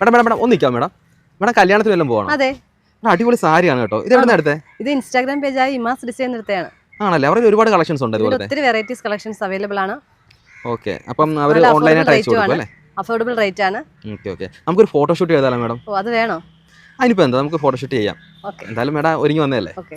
Madam madam madam ഒന്ന് നിൽക്കാം madam. Madam കല്യാണത്തിന് വല്ലതും പോകണം? അതെ. അടിപൊളി സാരിയാണ് കേട്ടോ. ഇത് എവിടെ എടുത്തേ? ഇത് ഇൻസ്റ്റാഗ്രാം പേജായ ഇമാസ് ഡിസൈൻ എടുത്തതാണ്. ആണല്ലേ? അവർക്ക് ഒരുപാട് കളക്ഷൻസ് ഉണ്ട്. ഒത്തിരി വെറൈറ്റീസ് കളക്ഷൻസ് അവൈലബിൾ ആണ്. ഓക്കെ, അപ്പം അവർ ഓൺലൈനായിട്ട് അയച്ചു കൊടുക്കും അല്ലേ? അഫോർഡബിൾ റേറ്റ് ആണ്. ഓക്കെ ഓക്കെ, നമുക്കൊരു ഫോട്ടോഷൂട്ട് ചെയ്താലോ മേഡം? ഓ, അത് വേണോ? അതിനിപ്പോൾ എന്താ, നമുക്ക് ഫോട്ടോഷൂട്ട് ചെയ്യാം. എന്തായാലും മേഡം ഒരുങ്ങി വന്നതല്ലേ? ഓക്കെ.